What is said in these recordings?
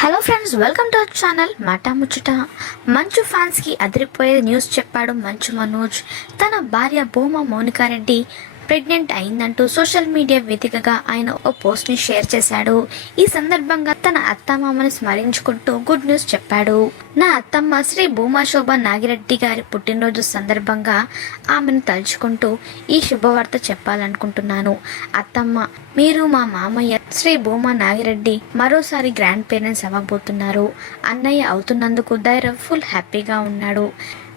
Hello friends welcome to our channel Maata Muchata. Manchu ఫ్యాన్స్కి అదిరిపోయే news చెప్పాడు మంచు మనోజ్. తన భార్య భూమా మౌనికారెడ్డి ప్రెగ్నెంట్ అయిందంటూ సోషల్ మీడియా వేదికగా ఆయన ఓ పోస్ట్ని షేర్ చేశాడు. ఈ సందర్భంగా తన అత్తమామని స్మరించుకుంటూ గుడ్ న్యూస్ చెప్పాడు. నా అత్తమ్మ శ్రీ భూమా శోభ నాగిరెడ్డి గారి పుట్టినరోజు సందర్భంగా ఆమెను తలుచుకుంటూ ఈ శుభవార్త చెప్పాలనుకుంటున్నాను. అత్తమ్మ మీరు మా మామయ్య శ్రీ భూమా నాగిరెడ్డి మరోసారి గ్రాండ్ పేరెంట్స్ అవ్వబోతున్నారు. అన్నయ్య అవుతున్నందుకు ధైర్యం ఫుల్ హ్యాపీగా ఉన్నాడు.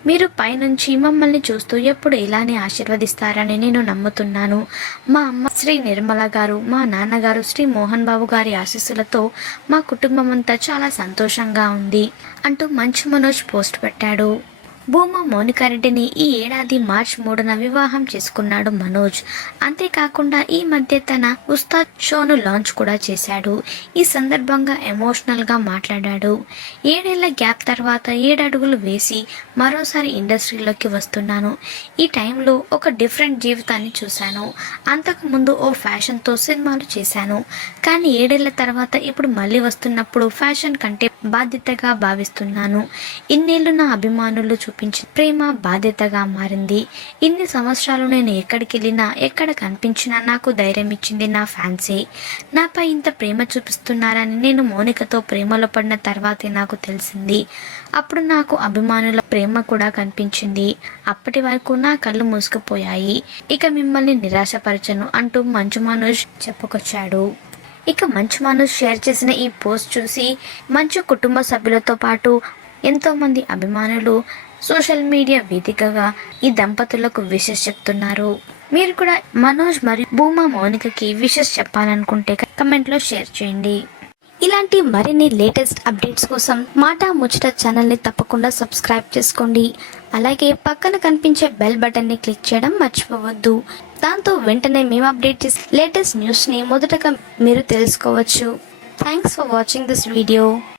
మీరు పైనుంచి మమ్మల్ని చూస్తూ ఎప్పుడు ఇలానే ఆశీర్వదిస్తారని నేను నమ్ముతున్నాను. మా అమ్మ శ్రీ నిర్మల గారు మా నాన్నగారు శ్రీ మోహన్ బాబు గారి ఆశీస్సులతో మా కుటుంబం అంతా చాలా సంతోషంగా ఉంది అంటూ మంచు మనోజ్ పోస్ట్ పెట్టాడు. భూమా మౌనికారెడ్డిని ఈ ఏడాది మార్చ్ మూడున వివాహం చేసుకున్నాడు మనోజ్. అంతేకాకుండా ఈ మధ్య తన ఉస్తాద్ షోను లాంచ్ కూడా చేశాడు. ఈ సందర్భంగా ఎమోషనల్గా మాట్లాడాడు. ఏడేళ్ళ గ్యాప్ తర్వాత ఏడడుగులు వేసి మరోసారి ఇండస్ట్రీలోకి వస్తున్నాను. ఈ టైంలో ఒక డిఫరెంట్ జీవితాన్ని చూశాను. అంతకు ముందు ఓ ఫ్యాషన్తో సినిమాలు చేశాను. కానీ ఏడేళ్ళ తర్వాత ఇప్పుడు మళ్ళీ వస్తున్నప్పుడు ఫ్యాషన్ కంటే బాధ్యతగా భావిస్తున్నాను. ఇన్నేళ్ళు నా అభిమానులు చూ చూపించిన ప్రేమ బాధ్యతగా మారింది. ఇన్ని సంవత్సరాలు నేను ఎక్కడికి వెళ్ళినా ఎక్కడ కనిపించినా నాకు ధైర్యం ఇచ్చింది నా ఫ్యాన్సే. నాపై ఇంత ప్రేమ చూపిస్తున్నారని నేను మౌనికతో ప్రేమలో పడిన తర్వాతే నాకు తెలిసింది. అప్పుడు నాకు అభిమానుల ప్రేమ కూడా కనిపించింది. అప్పటి వరకు నా కళ్ళు మూసుకుపోయాయి. ఇక మిమ్మల్ని నిరాశపరచను అంటూ మంచు మనోజ్ చెప్పుకొచ్చాడు. ఇక మంచు మనోజ్ షేర్ చేసిన ఈ పోస్ట్ చూసి మంచు కుటుంబ సభ్యులతో పాటు ఎంతోమంది అభిమానులు సోషల్ మీడియా వేదికగా ఈ దంపతులకు విషెస్ చెప్తున్నారు. మీరు కూడా మనోజ్ మరియు భూమా మౌనికకి విషెస్ చెప్పాలనుకుంటే కమెంట్లో షేర్ చేయండి. ఇలాంటి మరిన్ని లేటెస్ట్ అప్డేట్స్ కోసం మాట ముచ్చట ఛానల్ని తప్పకుండా సబ్స్క్రైబ్ చేసుకోండి. అలాగే పక్కన కనిపించే బెల్ బటన్ని క్లిక్ చేయడం మర్చిపోవద్దు. దాంతో వెంటనే మేము అప్డేట్ చేసే లేటెస్ట్ న్యూస్ని మొదటగా మీరు తెలుసుకోవచ్చు. Thanks for watching this video